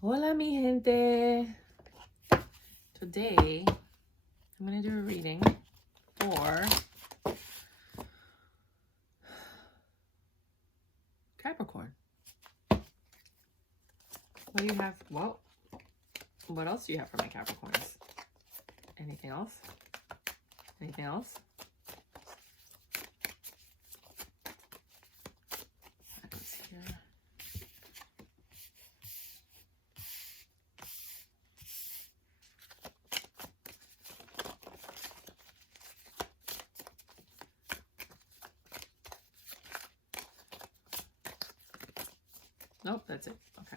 Hola, mi gente. Today, I'm going to do a reading for Capricorn. What do you have? Well, what else do you have for my Capricorns? Anything else? Anything else? That goes here. Nope, that's it. Okay.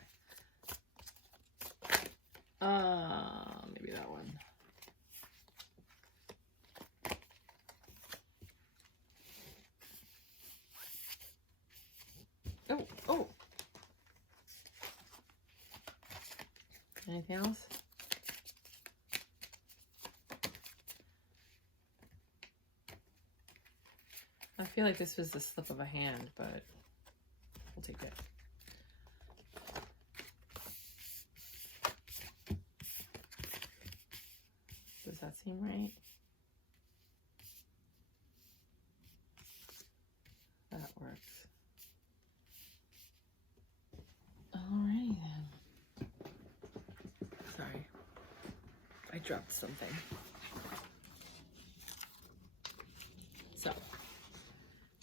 Maybe that one. Oh. Anything else? I feel like this was the slip of a hand, but we'll take it. Does that seem right? That works. Alrighty then. Sorry. I dropped something. So,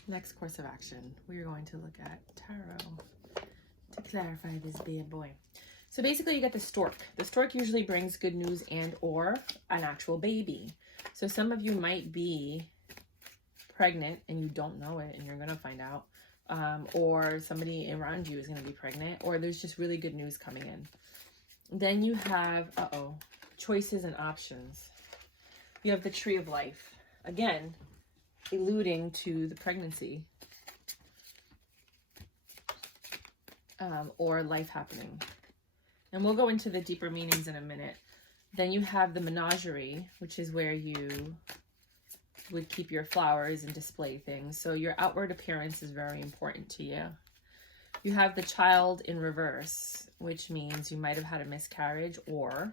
next course of action, we are going to look at tarot to clarify this bad boy. So basically you get the stork. The stork usually brings good news and or an actual baby. So some of you might be pregnant and you don't know it and you're going to find out. Or somebody around you is going to be pregnant, or there's just really good news coming in. Then you have, choices and options. You have the tree of life. Again, alluding to the pregnancy or life happening. And we'll go into the deeper meanings in a minute. Then you have the menagerie, which is where you would keep your flowers and display things. So your outward appearance is very important to you. You have the child in reverse, which means you might have had a miscarriage, or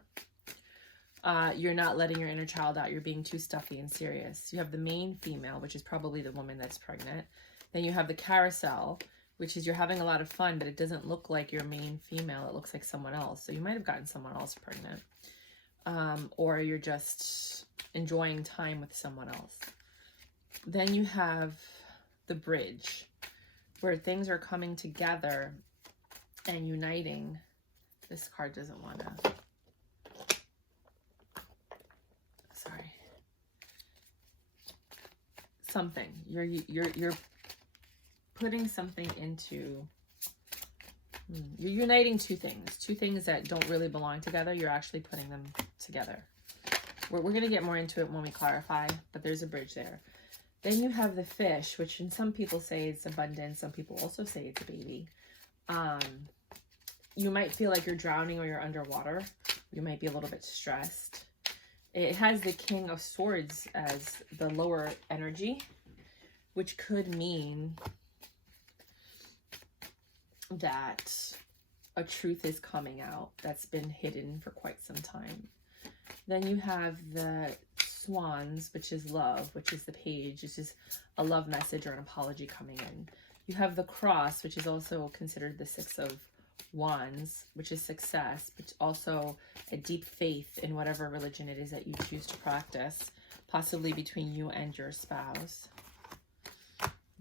you're not letting your inner child out. You're being too stuffy and serious. You have the main female, which is probably the woman that's pregnant. Then you have the carousel, which is you're having a lot of fun, but it doesn't look like your main female. It looks like someone else. So you might have gotten someone else pregnant. Or you're just enjoying time with someone else. Then you have the bridge, where things are coming together and uniting. This card doesn't want to. Sorry. Something. You're putting something into. You're uniting two things that don't really belong together. You're actually putting them together. We're going to get more into it when we clarify, but there's a bridge there. Then you have the fish, which in some people say it's abundance. Some people also say it's a baby. You might feel like you're drowning or you're underwater. You might be a little bit stressed. It has the King of Swords as the lower energy, which could mean that a truth is coming out that's been hidden for quite some time. Then you have the swans, which is love, which is the page. This is a love message or an apology coming in. You have the cross, which is also considered the 6 of wands, which is success, but also a deep faith in whatever religion it is that you choose to practice, possibly between you and your spouse.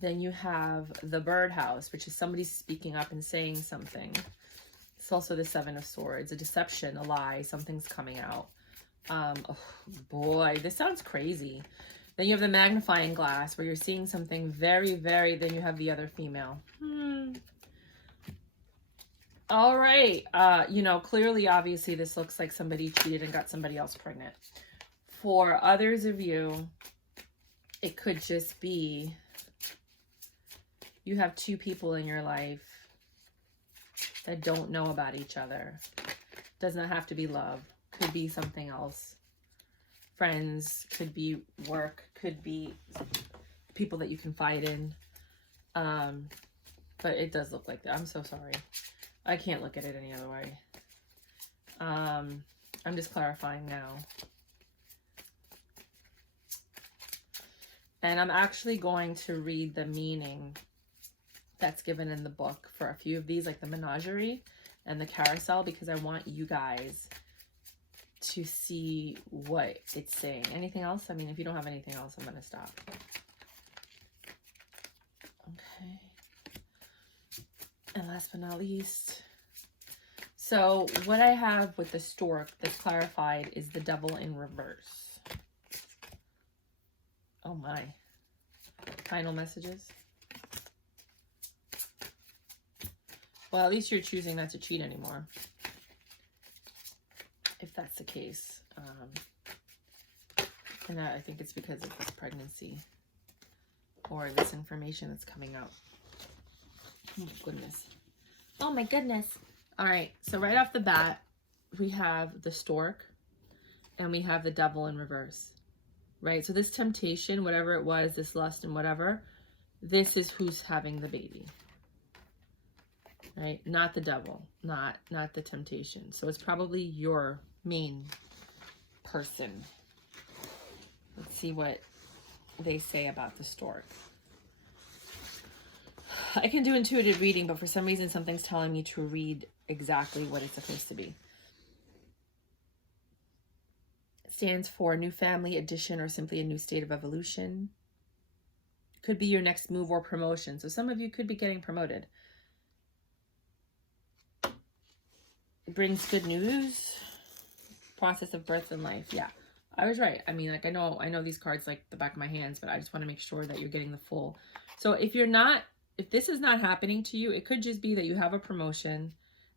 Then you have the birdhouse, which is somebody speaking up and saying something. It's also the 7 of swords, a deception, a lie, something's coming out. Oh boy, this sounds crazy. Then you have the magnifying glass where you're seeing something very, very, then you have the other female. All right. Clearly, obviously, this looks like somebody cheated and got somebody else pregnant. For others of you, it could just be you have two people in your life that don't know about each other. Does not have to be love. Could be something else. Friends, could be work, could be people that you confide in. But it does look like that. I'm so sorry. I can't look at it any other way. I'm just clarifying now. And I'm actually going to read the meaning that's given in the book for a few of these, like the menagerie and the carousel, because I want you guys to see what it's saying. Anything else? I mean, if you don't have anything else, I'm going to stop. Okay. And last but not least, so what I have with the stork that's clarified is the devil in reverse. Oh my. Final messages. Well, at least you're choosing not to cheat anymore, if that's the case. And I think it's because of this pregnancy or this information that's coming out. Oh my goodness. Oh my goodness. All right. So right off the bat, we have the stork and we have the devil in reverse, right? So this temptation, whatever it was, this lust and whatever, this is who's having the baby. Right? Not the devil, not the temptation. So it's probably your main person. Let's see what they say about the stork. I can do intuitive reading, but for some reason something's telling me to read exactly what it's supposed to be. It stands for new family, addition, or simply a new state of evolution. Could be your next move or promotion. So some of you could be getting promoted. It brings good news. Process of birth and life. Yeah, I was right. I mean, like, I know these cards like the back of my hands, but I just want to make sure that you're getting the full. So if this is not happening to you, it could just be that you have a promotion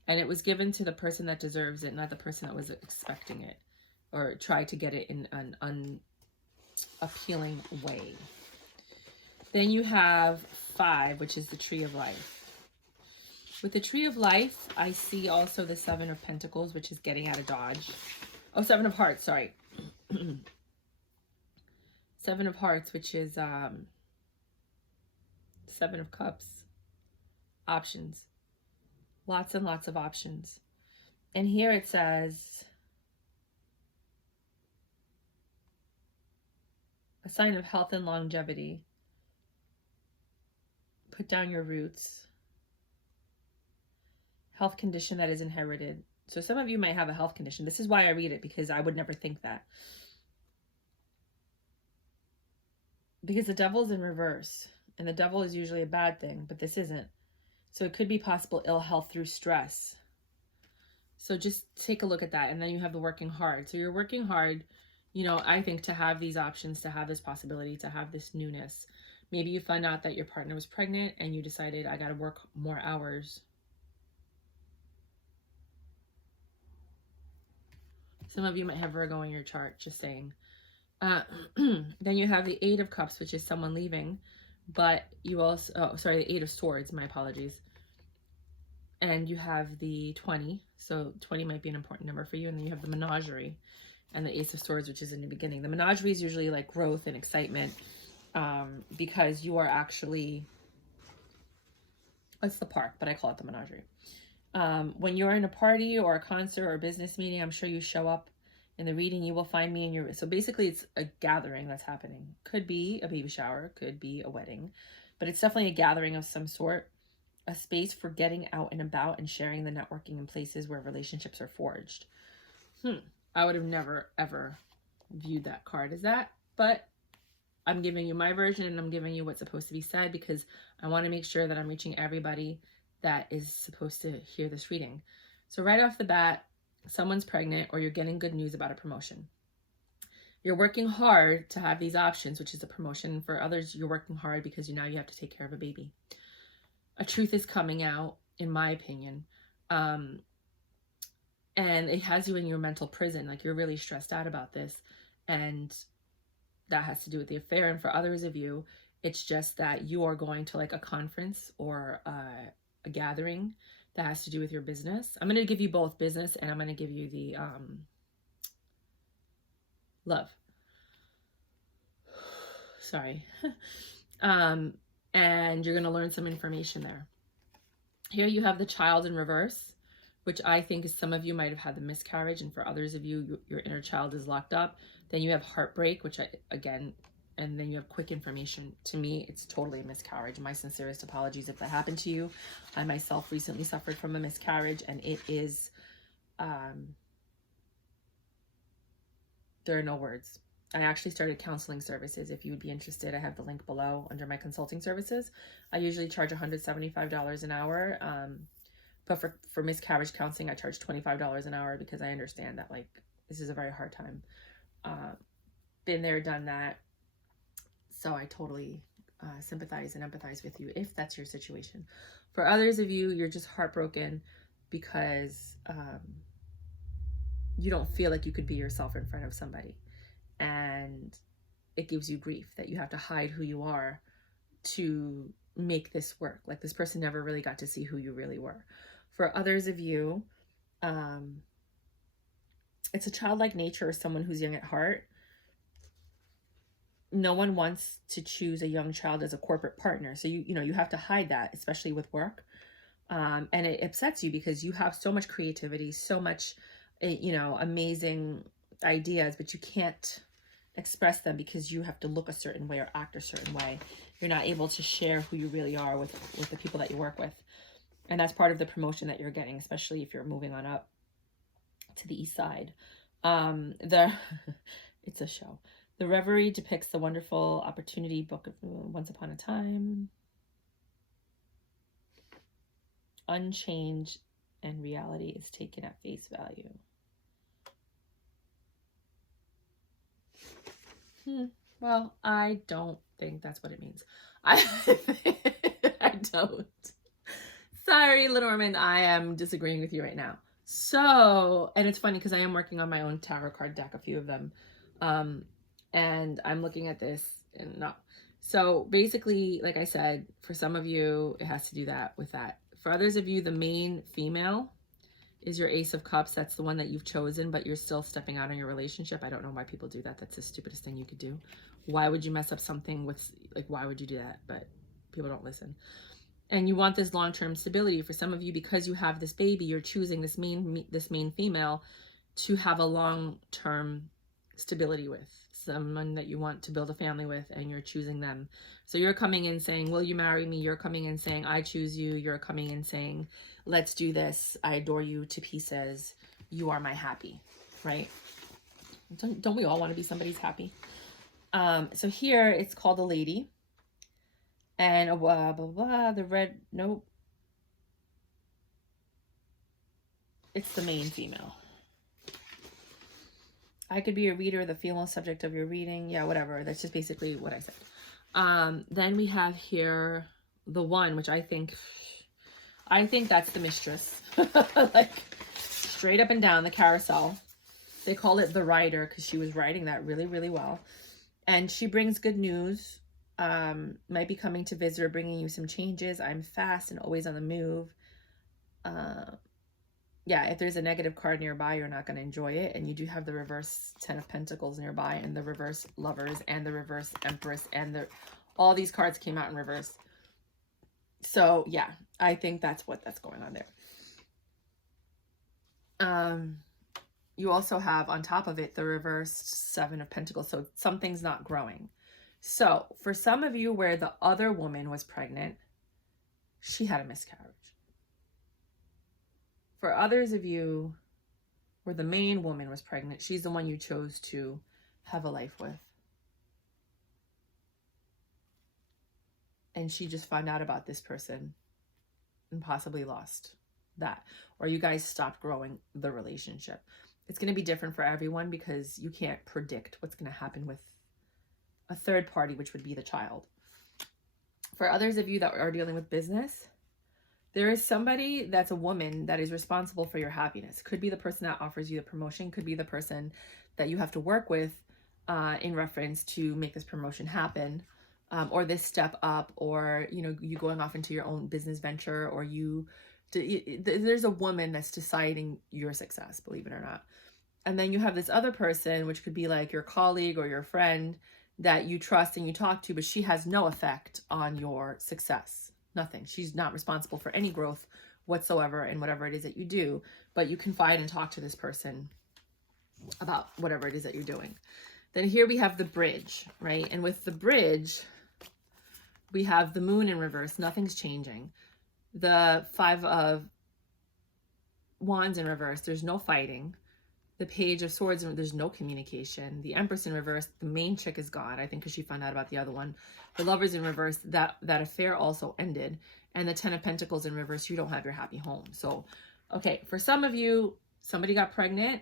and it was given to the person that deserves it, not the person that was expecting it or tried to get it in an unappealing way. Then you have 5, which is the tree of life. With the tree of life, I see also the 7 of pentacles, which is getting out of dodge. Oh, 7 of hearts, sorry. 7 of hearts, which is 7 of cups. Options. Lots and lots of options. And here it says, a sign of health and longevity. Put down your roots. Health condition that is inherited. So some of you might have a health condition. This is why I read it, because I would never think that. Because the devil's in reverse. And the devil is usually a bad thing, but this isn't. So it could be possible ill health through stress. So just take a look at that. And then you have the working hard. So you're working hard, you know, I think, to have these options, to have this possibility, to have this newness. Maybe you find out that your partner was pregnant and you decided, I got to work more hours. Some of you might have Virgo in your chart, just saying. Then you have the 8 of Cups, which is someone leaving. But you also, the 8 of Swords, my apologies. And you have the 20. So 20 might be an important number for you. And then you have the menagerie and the Ace of Swords, which is in the beginning. The menagerie is usually like growth and excitement, because you are actually, it's the park, but I call it the menagerie. When you're in a party or a concert or a business meeting, I'm sure you show up in the reading, you will find me in your, so basically it's a gathering that's happening. Could be a baby shower, could be a wedding, but it's definitely a gathering of some sort, a space for getting out and about and sharing the networking in places where relationships are forged. I would have never, ever viewed that card as that, but I'm giving you my version and I'm giving you what's supposed to be said because I want to make sure that I'm reaching everybody that is supposed to hear this reading. So right off the bat, someone's pregnant or you're getting good news about a promotion. You're working hard to have these options, which is a promotion. For others, you're working hard because now you have to take care of a baby. A truth is coming out, in my opinion. And it has you in your mental prison. Like, you're really stressed out about this. And that has to do with the affair. And for others of you, it's just that you are going to like a conference or a gathering that has to do with your business. I'm going to give you both business and I'm going to give you the love. Sorry. And you're going to learn some information there. Here you have the child in reverse, which I think is some of you might have had the miscarriage, and for others of you, your inner child is locked up. Then you have heartbreak, which again, and then you have quick information. To me, it's totally a miscarriage. My sincerest apologies if that happened to you. I myself recently suffered from a miscarriage, and it is, there are no words. I actually started counseling services. If you would be interested, I have the link below under my consulting services. I usually charge $175 an hour. But for miscarriage counseling, I charge $25 an hour because I understand that, like, this is a very hard time. Been there, done that. So I totally sympathize and empathize with you if that's your situation. For others of you, you're just heartbroken because you don't feel like you could be yourself in front of somebody. And it gives you grief that you have to hide who you are to make this work. Like, this person never really got to see who you really were. For others of you, it's a childlike nature or someone who's young at heart. No one wants to choose a young child as a corporate partner. So you have to hide that, especially with work. And it upsets you because you have so much creativity, so much, amazing ideas, but you can't express them because you have to look a certain way or act a certain way. You're not able to share who you really are with the people that you work with. And that's part of the promotion that you're getting, especially if you're moving on up to the east side. It's a show. The Reverie depicts the wonderful opportunity book of Once Upon a Time. Unchanged, and reality is taken at face value. Well, I don't think that's what it means. I don't. Sorry, Little Mermaid, I am disagreeing with you right now. So, and it's funny because I am working on my own tarot card deck, a few of them. And I'm looking at this and no. So basically, like I said, for some of you, it has to do that with that. For others of you, the main female is your Ace of Cups. That's the one that you've chosen, but you're still stepping out on your relationship. I don't know why people do that. That's the stupidest thing you could do. Why would you mess up something with, like, why would you do that? But people don't listen. And you want this long-term stability. For some of you, because you have this baby, you're choosing this main female to have a long-term stability with, someone that you want to build a family with, and you're choosing them. So you're coming in saying, will you marry me? You're coming in saying, I choose you. You're coming in saying, let's do this. I adore you to pieces. You are my happy, right? Don't we all want to be somebody's happy? So here it's called a lady. And blah, blah, blah, the red, nope. It's the main female. I could be a reader, the female subject of your reading. Yeah, whatever. That's just basically what I said. Then we have here the one, which I think that's the mistress. Like, straight up and down the carousel. They call it the rider because she was riding that really, really well. And she brings good news. Might be coming to visit or bringing you some changes. I'm fast and always on the move. Yeah, if there's a negative card nearby, you're not going to enjoy it. And you do have the reverse 10 of Pentacles nearby, and the reverse Lovers, and the reverse Empress, and all these cards came out in reverse. So yeah, I think that's what's going on there. You also have on top of it the reversed 7 of Pentacles. So something's not growing. So for some of you where the other woman was pregnant, she had a miscarriage. For others of you where the main woman was pregnant, she's the one you chose to have a life with. And she just found out about this person and possibly lost that. Or you guys stopped growing the relationship. It's going to be different for everyone because you can't predict what's going to happen with a third party, which would be the child. For others of you that are dealing with business, there is somebody that's a woman that is responsible for your happiness. Could be the person that offers you the promotion. Could be the person that you have to work with in reference to make this promotion happen, or this step up, or, you know, you going off into your own business venture, or there's a woman that's deciding your success, believe it or not. And then you have this other person, which could be like your colleague or your friend that you trust and you talk to, but she has no effect on your success. Nothing. She's not responsible for any growth whatsoever in whatever it is that you do, but you confide and talk to this person about whatever it is that you're doing. Then here we have the bridge, right? And with the bridge, we have the moon in reverse. Nothing's changing. The 5 of Wands in reverse. There's no fighting. The Page of Swords, there's no communication. The Empress in reverse, the main chick is gone, I think, because she found out about the other one. The Lovers in reverse, that affair also ended. And the 10 of Pentacles in reverse, you don't have your happy home. So, okay, for some of you, somebody got pregnant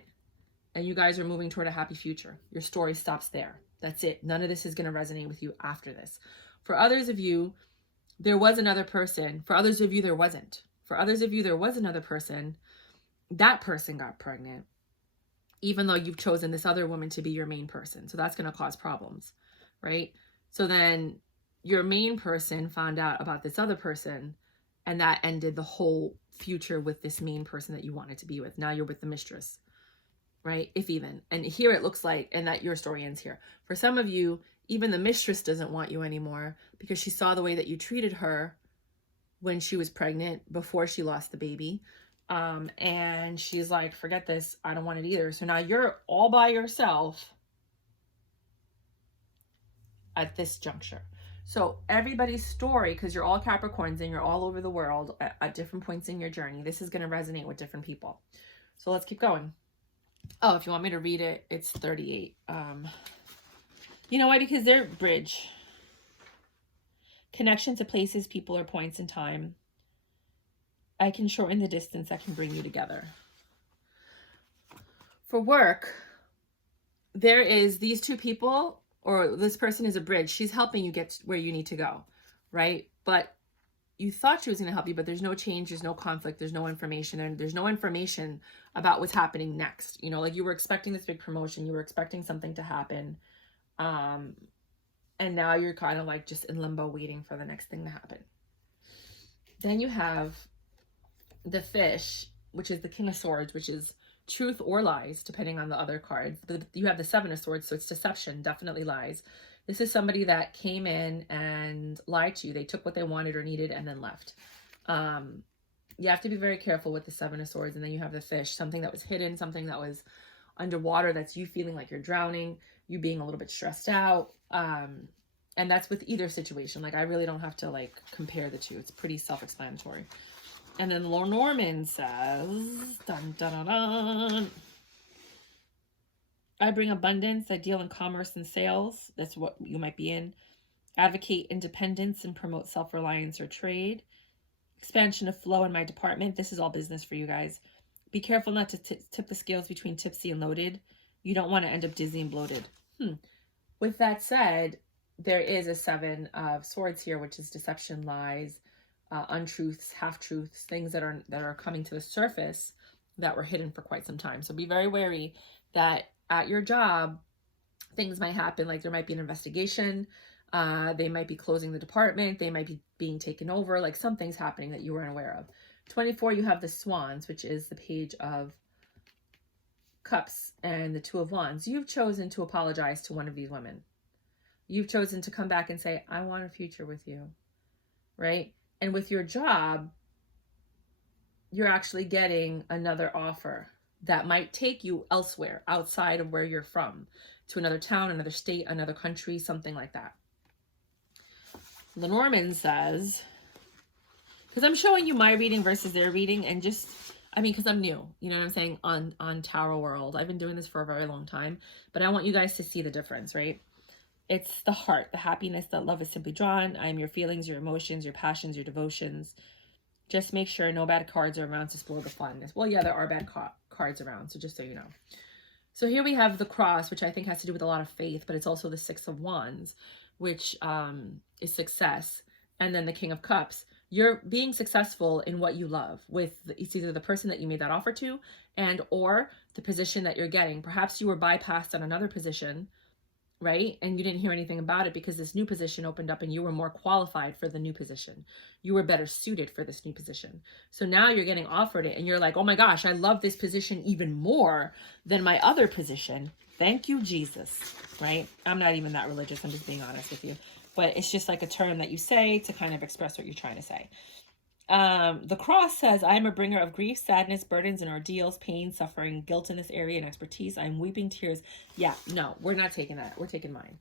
and you guys are moving toward a happy future. Your story stops there. That's it. None of this is going to resonate with you after this. For others of you, there was another person. For others of you, there wasn't. For others of you, there was another person. That person got pregnant, even though you've chosen this other woman to be your main person. So that's going to cause problems, right? So then your main person found out about this other person, and that ended the whole future with this main person that you wanted to be with. Now you're with the mistress, right? If even. And here it looks like, and that your story ends here. For some of you, even the mistress doesn't want you anymore because she saw the way that you treated her when she was pregnant before she lost the baby. And she's like, forget this. I don't want it either. So now you're all by yourself at this juncture. So everybody's story, because you're all Capricorns and you're all over the world at different points in your journey, this is going to resonate with different people. So let's keep going. Oh, if you want me to read it, it's 38. You know why? Because they're bridge. Connection to places, people, or points in time. I can shorten the distance that can bring you together. For work, there is these two people, or this person is a bridge. She's helping you get where you need to go, right? But you thought she was going to help you, but there's no change, there's no conflict, there's no information, and there's no information about what's happening next. You know, like you were expecting this big promotion, you were expecting something to happen, and now you're kind of like just in limbo waiting for the next thing to happen. Then you have the Fish, which is the King of Swords, which is truth or lies, depending on the other cards. But you have the 7 of Swords, so it's deception, definitely lies. This is somebody that came in and lied to you. They took what they wanted or needed and then left. You have to be very careful with the 7 of Swords. And then you have the Fish, something that was hidden, something that was underwater, that's you feeling like you're drowning, you being a little bit stressed out. And that's with either situation. Like, I really don't have to like compare the two. It's pretty self-explanatory. And then Lenormand says, dun, dun, dun, dun, I bring abundance. I deal in commerce and sales. That's what you might be in. Advocate independence and promote self-reliance or trade. Expansion of flow in my department. This is all business for you guys. Be careful not to tip the scales between tipsy and loaded. You don't want to end up dizzy and bloated. With that said, there is a 7 of Swords here, which is deception, lies, untruths, half-truths, things that are coming to the surface that were hidden for quite some time. So be very wary that at your job, things might happen. Like there might be an investigation. They might be closing the department. They might be being taken over. Like something's happening that you weren't aware of. 24, you have the Swans, which is the Page of Cups and the 2 of Wands. You've chosen to apologize to one of these women. You've chosen to come back and say, I want a future with you, right? And with your job, you're actually getting another offer that might take you elsewhere outside of where you're from, to another town, another state, another country, something like that. Lenormand says, because I'm showing you my reading versus their reading, and just, I mean, because I'm new, you know what I'm saying, on Tarot World. I've been doing this for a very long time, but I want you guys to see the difference, right? It's the heart, the happiness that love is simply drawn. I am your feelings, your emotions, your passions, your devotions. Just make sure no bad cards are around to spoil the fun. Well, yeah, there are bad cards around, so just so you know. So here we have the Cross, which I think has to do with a lot of faith, but it's also the 6 of Wands, which is success. And then the King of Cups. You're being successful in what you love with it's either the person that you made that offer to and or the position that you're getting. Perhaps you were bypassed on another position, right? And you didn't hear anything about it because this new position opened up and you were more qualified for the new position. You were better suited for this new position. So now you're getting offered it and you're like, oh my gosh, I love this position even more than my other position. Thank you, Jesus, right? I'm not even that religious. I'm just being honest with you. But it's just like a term that you say to kind of express what you're trying to say. The cross says, I am a bringer of grief, sadness, burdens, and ordeals, pain, suffering, guilt in this area, and expertise. I am weeping tears. Yeah, no, we're not taking that. We're taking mine.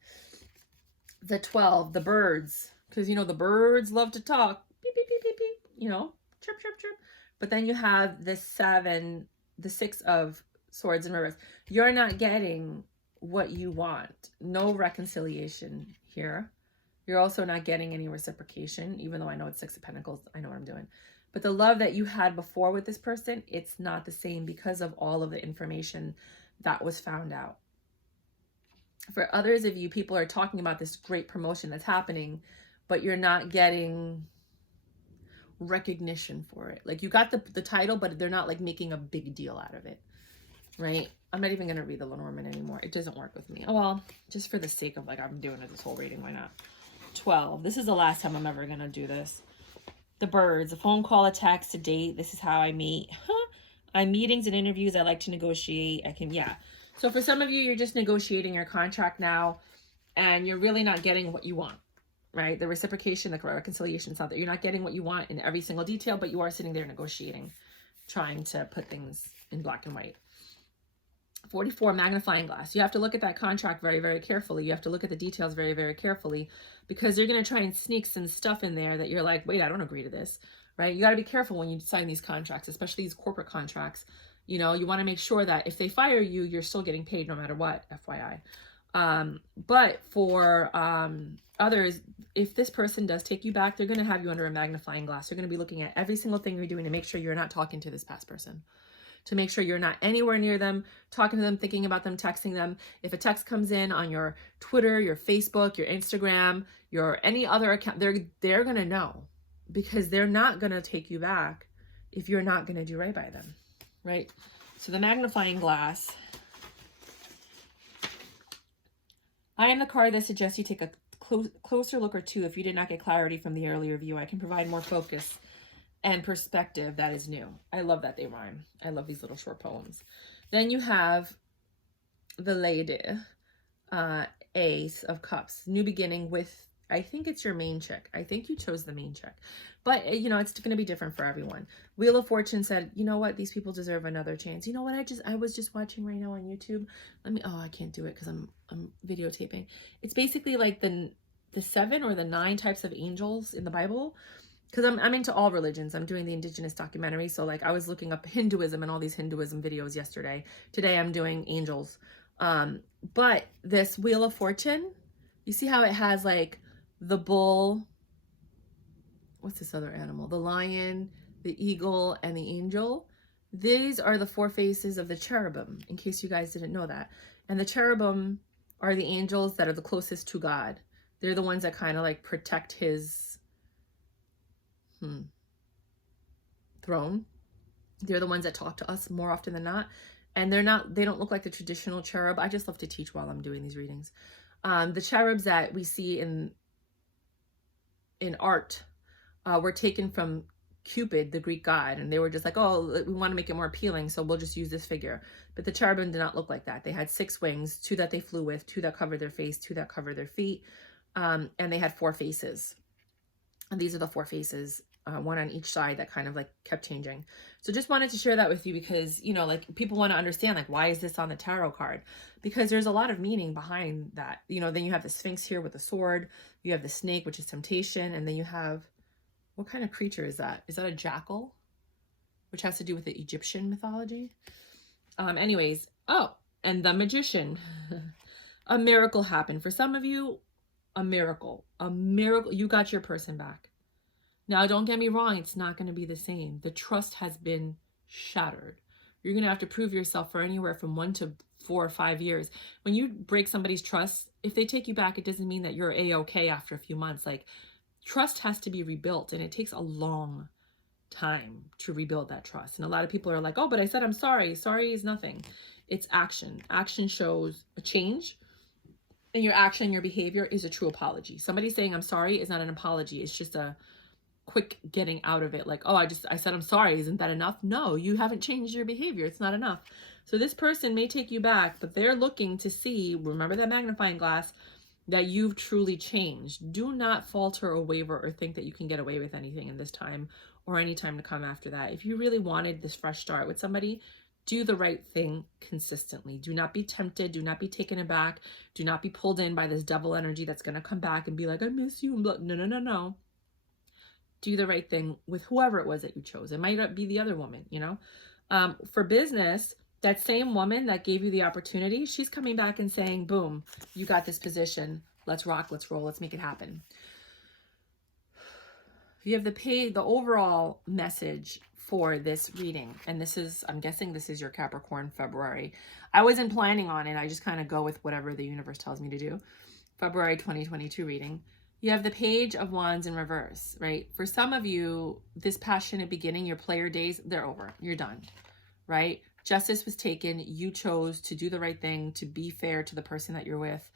The 12, the birds, because the birds love to talk. Beep, beep, beep, beep, beep, chirp, chirp, chirp. But then you have the 7, the 6 of swords and reverse. You're not getting what you want. No reconciliation here. You're also not getting any reciprocation, even though I know it's 6 of Pentacles. I know what I'm doing. But the love that you had before with this person, it's not the same because of all of the information that was found out. For others of you, people are talking about this great promotion that's happening, but you're not getting recognition for it. Like, you got the title, but they're not like making a big deal out of it, right? I'm not even going to read the Lenormand anymore. It doesn't work with me. Oh, well, just for the sake of, like, I'm doing this whole reading, why not? 12. This is the last time I'm ever going to do this. The birds, a phone call, a text, a date. This is how I meet. I'm meetings and interviews. I like to negotiate. Yeah. So for some of you, you're just negotiating your contract now, and you're really not getting what you want, right? The reciprocation, the reconciliation is not that you're not getting what you want in every single detail, but you are sitting there negotiating, trying to put things in black and white. 44, magnifying glass. You have to look at that contract very, very carefully. You have to look at the details very, very carefully, because you're going to try and sneak some stuff in there that you're like, wait, I don't agree to this, right? You got to be careful when you sign these contracts, especially these corporate contracts. You want to make sure that if they fire you, you're still getting paid no matter what, FYI. But for others, if this person does take you back, they're going to have you under a magnifying glass. They're going to be looking at every single thing you're doing to make sure you're not talking to this past person, to make sure you're not anywhere near them, talking to them, thinking about them, texting them. If a text comes in on your Twitter, your Facebook, your Instagram, your any other account, they're going to know, because they're not going to take you back if you're not going to do right by them, right? So the magnifying glass. I am the card that suggests you take a closer look or two if you did not get clarity from the earlier view. I can provide more focus and perspective that is new. I love that they rhyme. I love these little short poems. Then you have the Lady, Ace of Cups, new beginning with, I think it's your main chick. I think you chose the main chick, but it's going to be different for everyone. Wheel of Fortune said, you know what? These people deserve another chance. You know what? I was just watching right now on YouTube. I can't do it because I'm videotaping. It's basically like the 7 or the 9 types of angels in the Bible. Because I'm into all religions. I'm doing the indigenous documentary. So like I was looking up Hinduism and all these Hinduism videos yesterday. Today I'm doing angels. But this Wheel of Fortune, you see how it has like the bull, what's this other animal? The lion, the eagle, and the angel. These are the 4 faces of the cherubim, in case you guys didn't know that. And the cherubim are the angels that are the closest to God. They're the ones that kind of like protect his throne. They're the ones that talk to us more often than not. And they don't look like the traditional cherub. I just love to teach while I'm doing these readings. The cherubs that we see in art were taken from Cupid, the Greek god, and they were just like, oh, we want to make it more appealing, so we'll just use this figure. But the cherubim did not look like that. They had 6 wings, 2 that they flew with, 2 that covered their face, 2 that covered their feet, and they had 4 faces. And these are the 4 faces, 1 on each side, that kind of like kept changing. So just wanted to share that with you because, like people want to understand, like, why is this on the tarot card? Because there's a lot of meaning behind that. Then you have the Sphinx here with the sword. You have the snake, which is temptation. And then you have, what kind of creature is that? Is that a jackal? Which has to do with the Egyptian mythology. Anyways, and the Magician. A miracle happened. For some of you, a miracle. You got your person back. Now, don't get me wrong. It's not going to be the same. The trust has been shattered. You're going to have to prove yourself for anywhere from 1 to 4 or 5 years. When you break somebody's trust, if they take you back, it doesn't mean that you're A-okay after a few months. Like, trust has to be rebuilt, and it takes a long time to rebuild that trust. And a lot of people are like, oh, but I said I'm sorry. Sorry is nothing. It's action. Action shows a change. And your action, your behavior is a true apology. Somebody saying I'm sorry is not an apology. It's just a quick getting out of it. Like, oh, I said I'm sorry. Isn't that enough? No, you haven't changed your behavior. It's not enough. So this person may take you back, but they're looking to see, remember that magnifying glass, that you've truly changed. Do not falter or waver or think that you can get away with anything in this time or any time to come after that. If you really wanted this fresh start with somebody, do the right thing consistently. Do not be tempted. Do not be taken aback. Do not be pulled in by this devil energy that's going to come back and be like, I miss you. No, no, no, no. Do the right thing with whoever it was that you chose. It might not be the other woman, you know. For business, that same woman that gave you the opportunity, she's coming back and saying, boom, you got this position. Let's rock, let's roll, let's make it happen. You have the overall message for this reading. And this is, I'm guessing this is your Capricorn February. I wasn't planning on it. I just kind of go with whatever the universe tells me to do. February 2022 reading. You have the Page of Wands in reverse, right? For some of you, this passionate beginning, your player days, they're over. You're done, right? Justice was taken. You chose to do the right thing, to be fair to the person that you're with,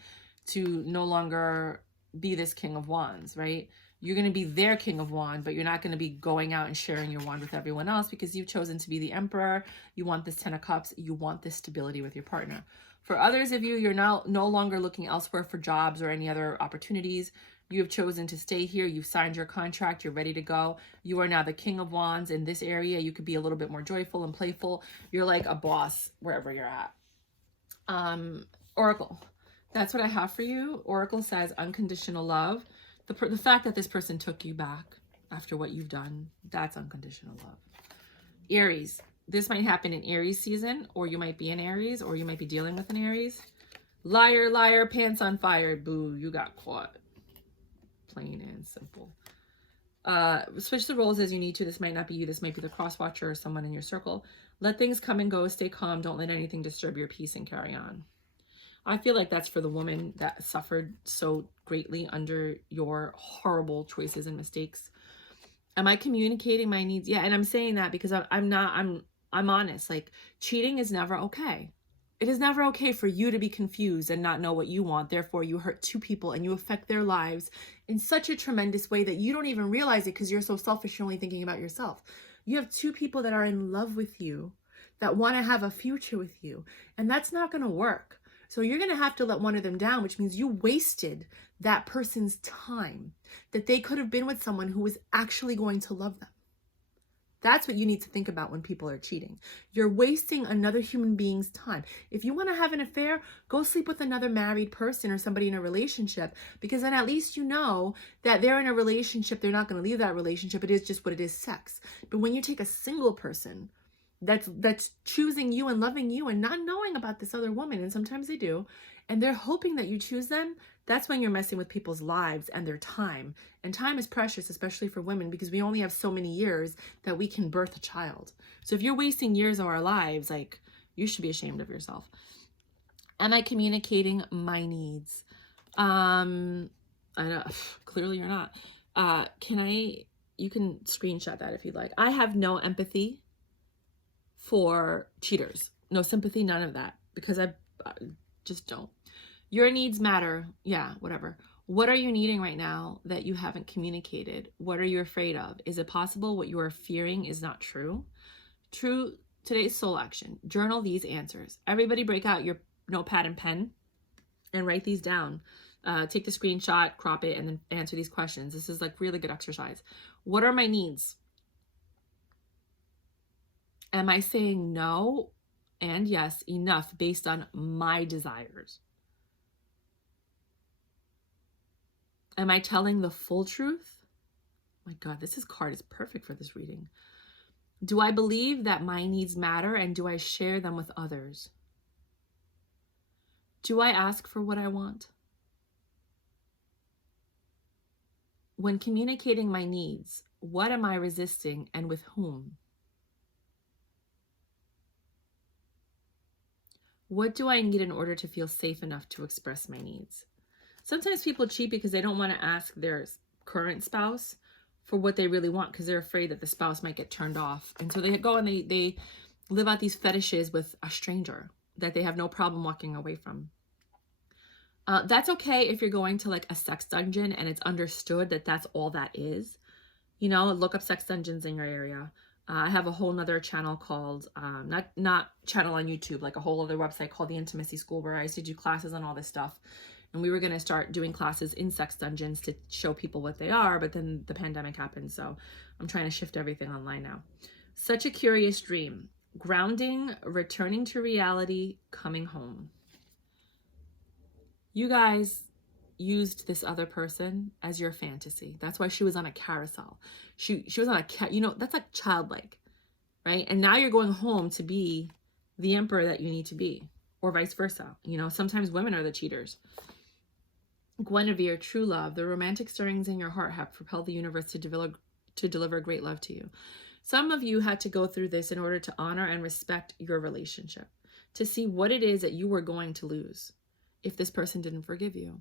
to no longer be this King of Wands, right? You're going to be their King of Wands, but you're not going to be going out and sharing your wand with everyone else because you've chosen to be the Emperor. You want this 10 of Cups. You want this stability with your partner. For others of you, you're now no longer looking elsewhere for jobs or any other opportunities. You have chosen to stay here. You've signed your contract. You're ready to go. You are now the King of Wands in this area. You could be a little bit more joyful and playful. You're like a boss wherever you're at. Oracle. That's what I have for you. Oracle says unconditional love. The fact that this person took you back after what you've done, that's unconditional love. Aries. This might happen in Aries season, or you might be in Aries, or you might be dealing with an Aries. Liar, liar, pants on fire. Boo, you got caught. Plain and simple. Switch the roles as you need to. This might not be you. This might be the cross watcher or someone in your circle. Let things come and go. Stay calm. Don't let anything disturb your peace and carry on. I feel like that's for the woman that suffered so greatly under your horrible choices and mistakes. Am I communicating my needs? Yeah, and I'm saying that because I'm honest. Like, cheating is never okay. It is never okay for you to be confused and not know what you want. Therefore, you hurt two people and you affect their lives in such a tremendous way that you don't even realize it because you're so selfish, you're only thinking about yourself. You have two people that are in love with you, that want to have a future with you, and that's not going to work. So you're going to have to let one of them down, which means you wasted that person's time that they could have been with someone who was actually going to love them. That's what you need to think about when people are cheating. You're wasting another human being's time. If you want to have an affair, go sleep with another married person or somebody in a relationship, because then at least you know that they're in a relationship. They're not going to leave that relationship. It is just what it is, sex. But when you take a single person that's choosing you and loving you and not knowing about this other woman, and sometimes they do, and they're hoping that you choose them, that's when you're messing with people's lives and their time. And time is precious, especially for women, because we only have so many years that we can birth a child. So if you're wasting years of our lives, like, you should be ashamed of yourself. Am I communicating my needs? I know, clearly you're not. You can screenshot that if you'd like. I have no empathy for cheaters. No sympathy, none of that, because I just don't. Your needs matter. Yeah, whatever. What are you needing right now that you haven't communicated? What are you afraid of? Is it possible what you are fearing is not true? Today's soul action. Journal these answers. Everybody break out your notepad and pen and write these down. Take the screenshot, crop it, and then answer these questions. This is like really good exercise. What are my needs? Am I saying no and yes enough based on my desires? Am I telling the full truth? My God, this card is perfect for this reading. Do I believe that my needs matter, and do I share them with others? Do I ask for what I want? When communicating my needs, what am I resisting and with whom? What do I need in order to feel safe enough to express my needs? Sometimes people cheat because they don't want to ask their current spouse for what they really want because they're afraid that the spouse might get turned off. And so they go and they live out these fetishes with a stranger that they have no problem walking away from. That's okay if you're going to like a sex dungeon and it's understood that that's all that is. You know, look up sex dungeons in your area. I have a whole nother channel called, not channel on YouTube, like a whole other website called The Intimacy School, where I used to do classes on all this stuff. And we were going to start doing classes in sex dungeons to show people what they are, but then the pandemic happened, so I'm trying to shift everything online now. Such a curious dream. Grounding, returning to reality, coming home. You guys used this other person as your fantasy. That's why she was on a carousel. She was on a, that's like childlike, right? And now you're going home to be the emperor that you need to be, or vice versa. Sometimes women are the cheaters. Guinevere, true love. The romantic stirrings in your heart have propelled the universe to deliver great love to you. Some of you had to go through this in order to honor and respect your relationship, to see what it is that you were going to lose if this person didn't forgive you.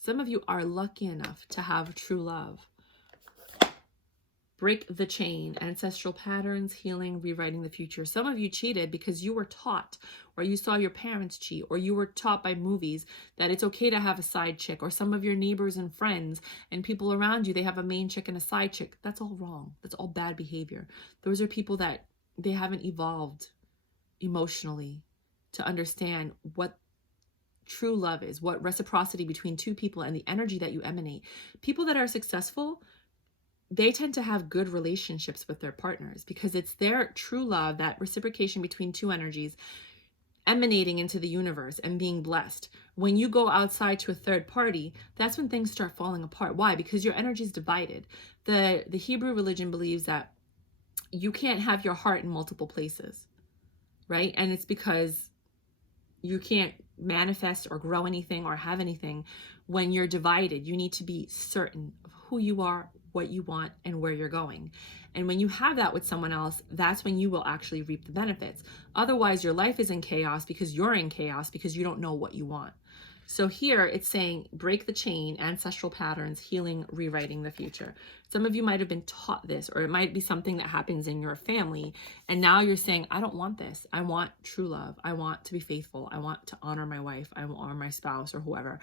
Some of you are lucky enough to have true love. Break the chain, ancestral patterns, healing, rewriting the future. Some of you cheated because you were taught, or you saw your parents cheat, or you were taught by movies that it's okay to have a side chick, or some of your neighbors and friends and people around you, they have a main chick and a side chick. That's all wrong. That's all bad behavior. Those are people that they haven't evolved emotionally to understand what true love is, what reciprocity between two people and the energy that you emanate. People that are successful, they tend to have good relationships with their partners because it's their true love, that reciprocation between two energies emanating into the universe and being blessed. When you go outside to a third party, that's when things start falling apart. Why? Because your energy is divided. The Hebrew religion believes that you can't have your heart in multiple places, right? And it's because you can't manifest or grow anything or have anything when you're divided. You need to be certain of who you are, what you want, and where you're going. And when you have that with someone else, that's when you will actually reap the benefits. Otherwise, your life is in chaos because you're in chaos because you don't know what you want. So here it's saying break the chain, ancestral patterns, healing, rewriting the future. Some of you might have been taught this, or it might be something that happens in your family. And now you're saying, I don't want this. I want true love. I want to be faithful. I want to honor my wife. I want to honor my spouse or whoever.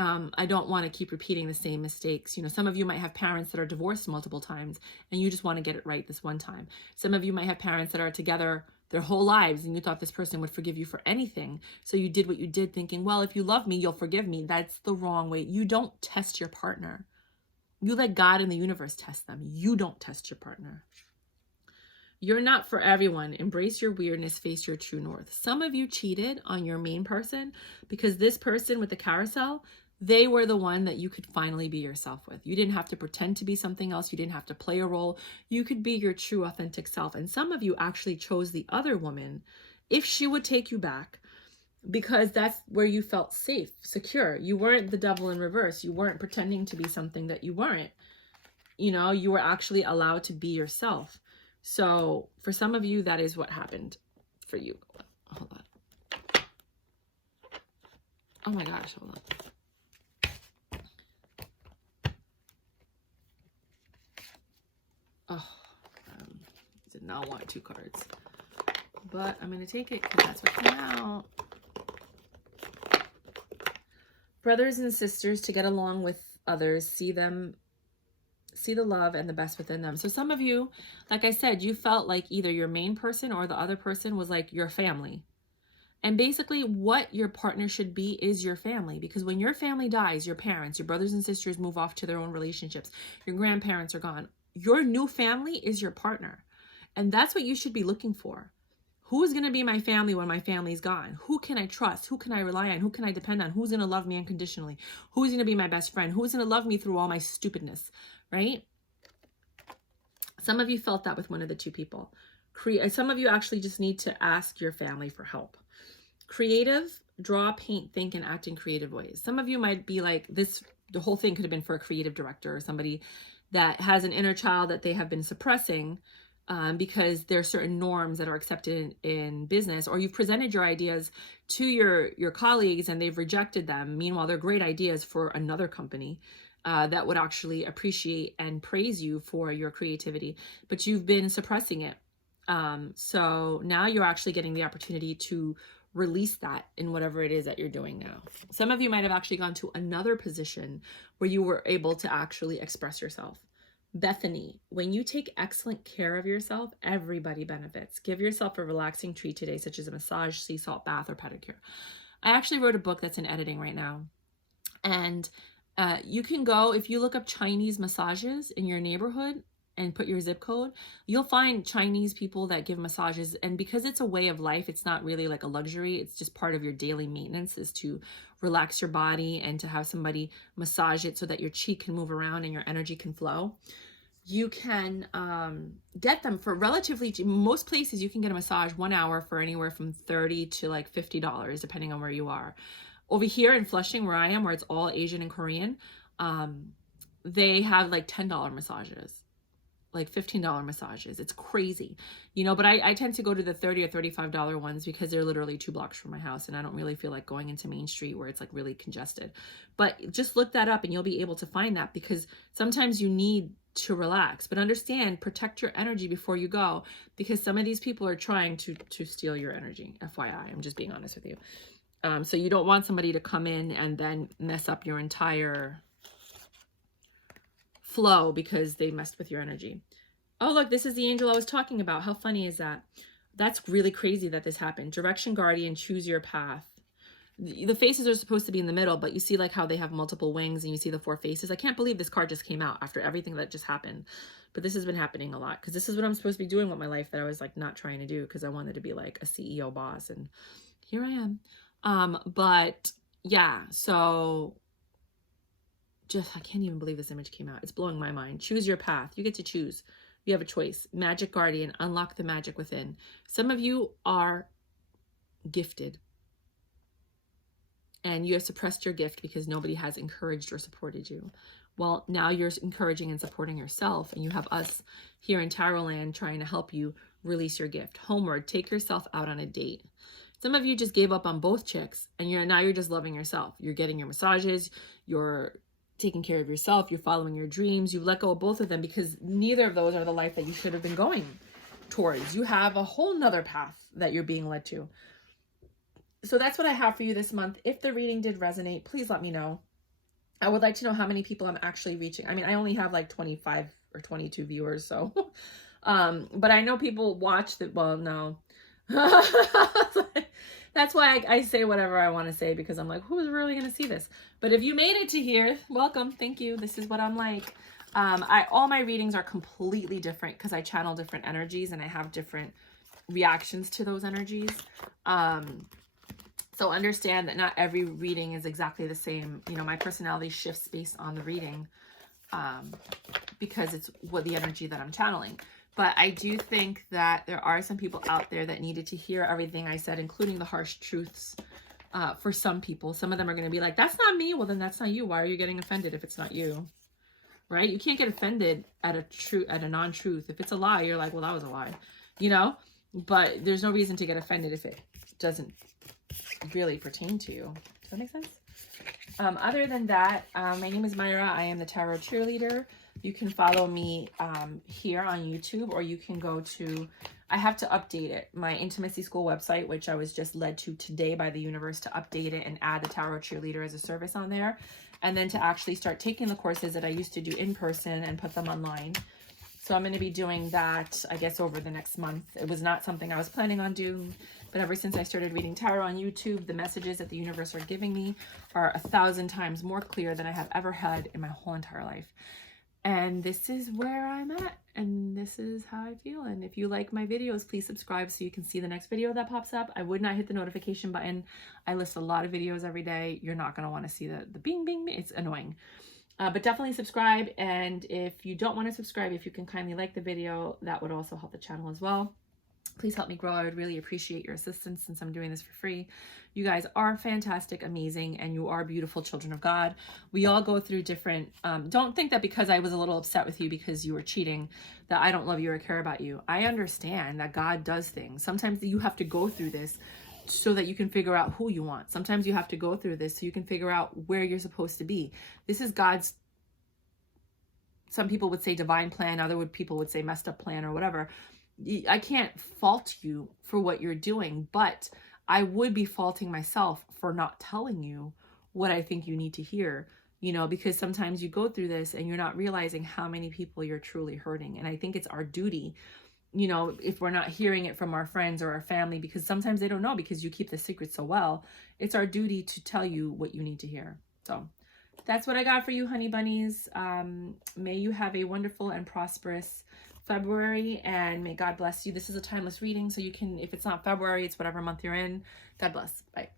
I don't want to keep repeating the same mistakes. Some of you might have parents that are divorced multiple times and you just want to get it right this one time. Some of you might have parents that are together their whole lives and you thought this person would forgive you for anything. So you did what you did thinking, well, if you love me, you'll forgive me. That's the wrong way. You don't test your partner. You let God and the universe test them. You don't test your partner. You're not for everyone. Embrace your weirdness, face your true north. Some of you cheated on your main person because this person with the carousel, they were the one that you could finally be yourself with. You didn't have to pretend to be something else. You didn't have to play a role. You could be your true, authentic self. And some of you actually chose the other woman if she would take you back because that's where you felt safe, secure. You weren't the devil in reverse. You weren't pretending to be something that you weren't. You were actually allowed to be yourself. So for some of you, that is what happened for you. Hold on. Oh my gosh, hold on. Oh, did not want 2 cards, but I'm going to take it because that's what came out. Brothers and sisters, to get along with others, see the love and the best within them. So some of you, like I said, you felt like either your main person or the other person was like your family. And basically what your partner should be is your family, because when your family dies, your parents, your brothers and sisters move off to their own relationships, your grandparents are gone. Your new family is your partner. And that's what you should be looking for. Who is going to be my family when my family's gone? Who can I trust? Who can I rely on? Who can I depend on? Who's going to love me unconditionally? Who's going to be my best friend? Who's going to love me through all my stupidness, right? Some of you felt that with one of the 2 people. Some of you actually just need to ask your family for help. Creative, draw, paint, think, and act in creative ways. Some of you might be like this, the whole thing could have been for a creative director or somebody that has an inner child that they have been suppressing because there are certain norms that are accepted in business, or you've presented your ideas to your colleagues and they've rejected them. Meanwhile, they're great ideas for another company that would actually appreciate and praise you for your creativity, but you've been suppressing it. So now you're actually getting the opportunity to release that in whatever it is that you're doing now. Some of you might have actually gone to another position where you were able to actually express yourself. Bethany, when you take excellent care of yourself, everybody benefits. Give yourself a relaxing treat today, such as a massage, sea salt bath, or pedicure. I actually wrote a book that's in editing right now. And you can go, if you look up Chinese massages in your neighborhood and put your zip code, you'll find Chinese people that give massages. And because it's a way of life, it's not really like a luxury. It's just part of your daily maintenance, is to relax your body and to have somebody massage it so that your chi can move around and your energy can flow. You can get them for relatively cheap. Most places you can get a massage 1 hour for anywhere from $30 to like $50, depending on where you are. Over here in Flushing, where I am, where it's all Asian and Korean, they have like $10 massages, like $15 massages. It's crazy, you know, but I tend to go to the $30 or $35 ones because they're literally 2 blocks from my house, and I don't really feel like going into Main Street where it's like really congested. But just look that up and you'll be able to find that, because sometimes you need to relax. But understand, protect your energy before you go, because some of these people are trying to steal your energy. FYI, I'm just being honest with you. So you don't want somebody to come in and then mess up your entire flow because they messed with your energy. Oh, look, this is the angel I was talking about. How funny is that? That's really crazy that this happened. Direction guardian, choose your path. The faces are supposed to be in the middle, but you see like how they have multiple wings and you see the 4 faces. I can't believe this card just came out after everything that just happened. But this has been happening a lot, because this is what I'm supposed to be doing with my life that I was like not trying to do, because I wanted to be like a CEO boss, and here I am. But yeah, so just, I can't even believe this image came out. It's blowing my mind. Choose your path. You get to choose. You have a choice. Magic guardian, unlock the magic within. Some of you are gifted and you have suppressed your gift because nobody has encouraged or supported you. Well, now you're encouraging and supporting yourself, and you have us here in Tarot Land trying to help you release your gift. Homeward, take yourself out on a date. Some of you just gave up on both chicks, and now you're just loving yourself. You're getting your massages, you're taking care of yourself, you're following your dreams. You've let go of both of them because neither of those are the life that you should have been going towards. You have a whole nother path that you're being led to. So that's what I have for you this month. If the reading did resonate, please let me know. I would like to know how many people I'm actually reaching. I mean, I only have like 25 or 22 viewers, so but I know people watch that. Well, no. That's why I say whatever I want to say, because I'm like, who's really going to see this? But if you made it to here, welcome. Thank you. This is what I'm like. All my readings are completely different because I channel different energies and I have different reactions to those energies. So understand that not every reading is exactly the same. You know, my personality shifts based on the reading because it's what the energy that I'm channeling. But I do think that there are some people out there that needed to hear everything I said, including the harsh truths for some people. Some of them are going to be like, that's not me. Well, then that's not you. Why are you getting offended if it's not you? Right? You can't get offended at a non-truth. If it's a lie, you're like, well, that was a lie, you know? But there's no reason to get offended if it doesn't really pertain to you. Does that make sense? Other than that, my name is Myra. I am the Tarot Cheerleader. You can follow me here on YouTube, or you can go to, I have to update it, my Intimacy School website, which I was just led to today by the universe to update it and add the Tarot Cheerleader as a service on there. And then to actually start taking the courses that I used to do in person and put them online. So I'm going to be doing that, I guess, over the next month. It was not something I was planning on doing, but ever since I started reading tarot on YouTube, the messages that the universe are giving me are 1,000 times more clear than I have ever had in my whole entire life. And this is where I'm at, and this is how I feel. And if you like my videos, please subscribe so you can see the next video that pops up. I would not hit the notification button. I list a lot of videos every day. You're not going to want to see the bing, bing, bing. It's annoying. But definitely subscribe. And if you don't want to subscribe, if you can kindly like the video, that would also help the channel as well. Please help me grow. I would really appreciate your assistance since I'm doing this for free. You guys are fantastic, amazing, and you are beautiful children of God. We all go through different, don't think that because I was a little upset with you because you were cheating, that I don't love you or care about you. I understand that God does things. Sometimes you have to go through this so that you can figure out who you want. Sometimes you have to go through this so you can figure out where you're supposed to be. This is God's, some people would say divine plan, other people would say messed up plan or whatever. I can't fault you for what you're doing, but I would be faulting myself for not telling you what I think you need to hear, you know, because sometimes you go through this and you're not realizing how many people you're truly hurting. And I think it's our duty, you know, if we're not hearing it from our friends or our family, because sometimes they don't know because you keep the secret so well, it's our duty to tell you what you need to hear. So that's what I got for you, honey bunnies. May you have a wonderful and prosperous February, and may God bless you. This is a timeless reading, so you can, if it's not February, it's whatever month you're in. God bless. Bye.